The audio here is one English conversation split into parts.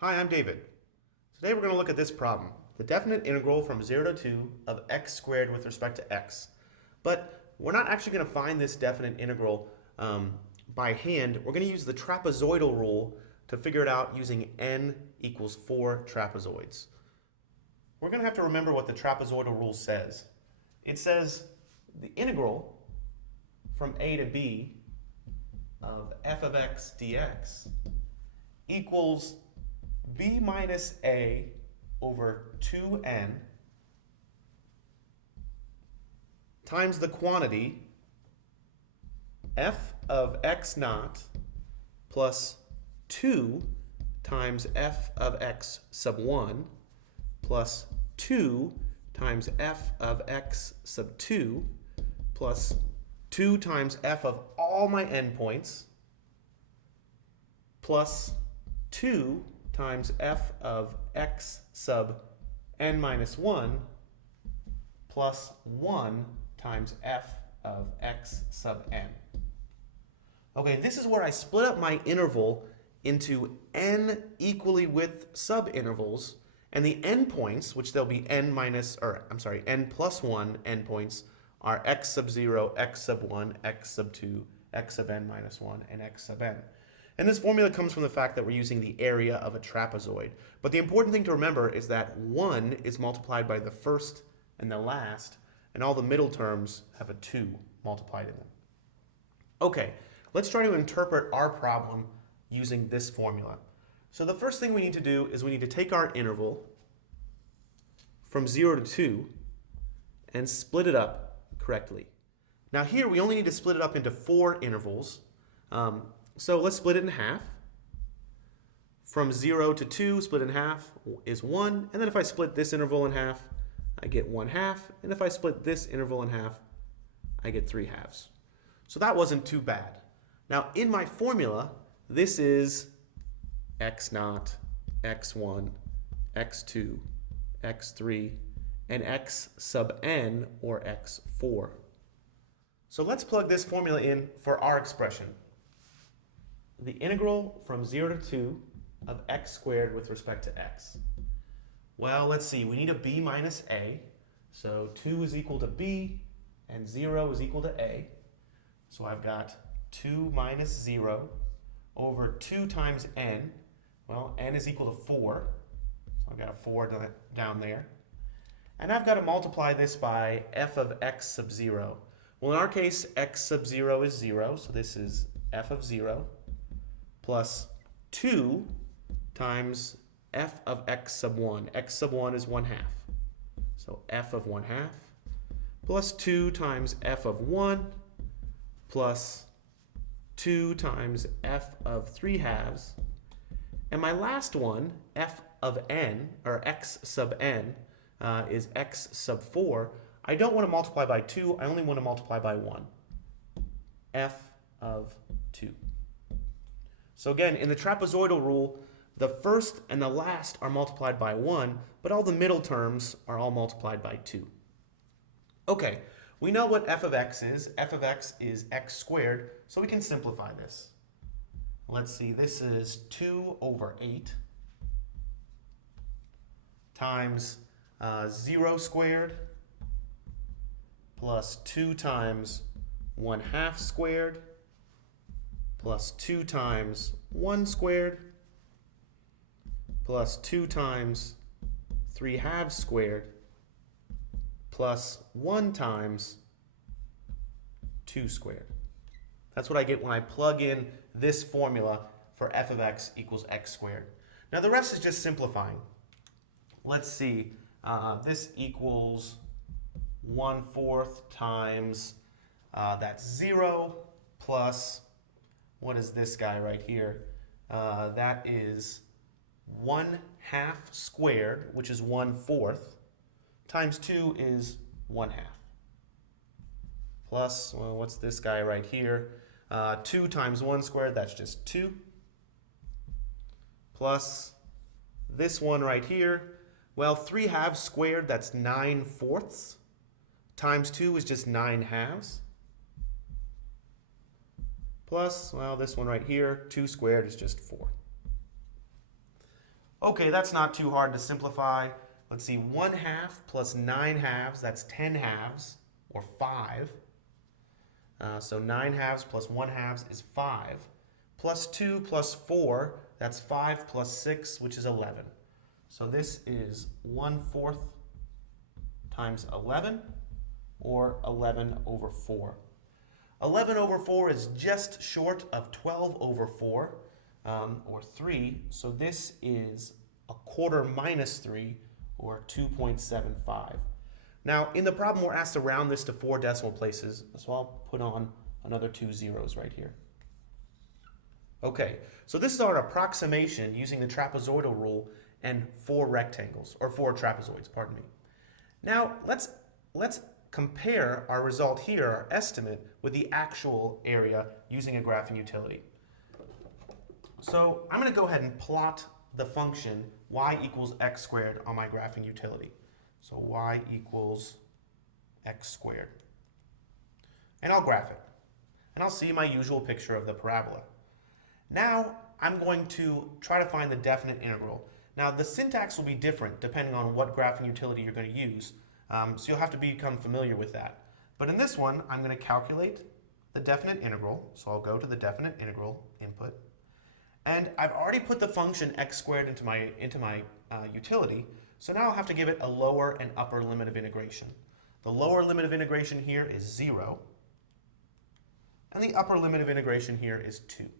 Hi, I'm David. Today we're going to look at this problem, the definite integral from 0 to 2 of x squared with respect to x. But we're not actually going to find this definite integral by hand. We're going to use the trapezoidal rule to figure it out using n equals 4 trapezoids. We're going to have to remember what the trapezoidal rule says. It says the integral from a to b of f of x dx equals b minus a over 2n times the quantity f of x naught plus 2 times f of x sub 1 plus 2 times f of x sub 2 plus 2 times f of all my endpoints plus 2 times f of x sub n minus 1 plus 1 times f of x sub n. Okay, this is where I split up my interval into n equally width subintervals, and the endpoints, which there'll be n plus 1 endpoints, are x sub 0, x sub 1, x sub 2, x sub n minus 1, and x sub n. And this formula comes from the fact that we're using the area of a trapezoid. But the important thing to remember is that 1 is multiplied by the first and the last, and all the middle terms have a 2 multiplied in them. Okay, let's try to interpret our problem using this formula. So the first thing we need to do is we need to take our interval from 0 to 2 and split it up correctly. Now here we only need to split it up into 4 intervals. So let's split it in half. From 0 to 2, split in half is 1. And then if I split this interval in half, I get 1/2. And if I split this interval in half, I get 3/2. So that wasn't too bad. Now in my formula, this is x naught, x1, x2, x3, and x sub n, or x4. So let's plug this formula in for our expression. The integral from 0 to 2 of x squared with respect to x. Well, let's see. We need a b minus a. So 2 is equal to b, and 0 is equal to a. So I've got 2 minus 0 over 2 times n. Well, n is equal to 4. So I've got a 4 down there. And I've got to multiply this by f of x sub 0. Well, in our case, x sub 0 is 0. So this is f of 0. Plus 2 times f of x sub 1. X sub 1 is 1/2. So f of 1/2 plus 2 times f of 1 plus 2 times f of 3/2. And my last one, f of n, or x sub n, is x sub 4. I don't want to multiply by 2. I only want to multiply by 1. F of 2. So again, in the trapezoidal rule, the first and the last are multiplied by 1, but all the middle terms are all multiplied by 2. Okay, we know what f of x is. F of x is x squared, so we can simplify this. Let's see, this is 2 over 8 times 0 squared plus 2 times 1/2 squared plus 2 times 1 squared plus 2 times 3/2 squared plus 1 times 2 squared. That's what I get when I plug in this formula for f of x equals x squared. Now the rest is just simplifying. Let's see, this equals 1/4 times, that's 0 plus, what is this guy right here? That is 1/2 squared, which is 1/4, times 2 is 1/2. Plus, well, what's this guy right here? 2 times 1 squared, that's just 2. Plus this one right here, well, 3/2 squared, that's 9/4. Times 2 is just 9/2. plus, well, this one right here, 2 squared is just 4. Okay, that's not too hard to simplify. Let's see, 1/2 plus 9/2, that's 10/2, or 5. So 9/2 plus 1/2 is 5. Plus 2 plus 4, that's 5 plus 6, which is 11. So this is 1/4 times 11, or 11 over 4. 11 over 4 is just short of 12 over 4, or 3. So this is 1/4 minus 3, or 2.75. Now, in the problem, we're asked to round this to 4 decimal places, so I'll put on another 2 zeros right here. Okay, so this is our approximation using the trapezoidal rule and 4 rectangles, or 4 trapezoids, pardon me. Now, let's compare our result here, our estimate, with the actual area using a graphing utility. So I'm going to go ahead and plot the function y equals x squared on my graphing utility. So y equals x squared. And I'll graph it. And I'll see my usual picture of the parabola. Now I'm going to try to find the definite integral. Now the syntax will be different depending on what graphing utility you're going to use. So you'll have to become familiar with that. But in this one, I'm going to calculate the definite integral. So I'll go to the definite integral input. And I've already put the function x squared into my utility. So now I'll have to give it a lower and upper limit of integration. The lower limit of integration here is 0. And the upper limit of integration here is 2.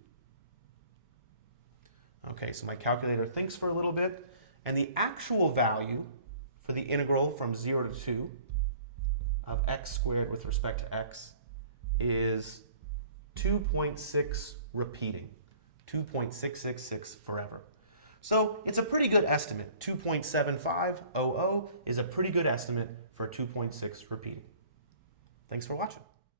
Okay, so my calculator thinks for a little bit. And the actual value for the integral from 0 to 2 of x squared with respect to x is 2.6 repeating. 2.666 forever. So it's a pretty good estimate. 2.7500 is a pretty good estimate for 2.6 repeating. Thanks for watching.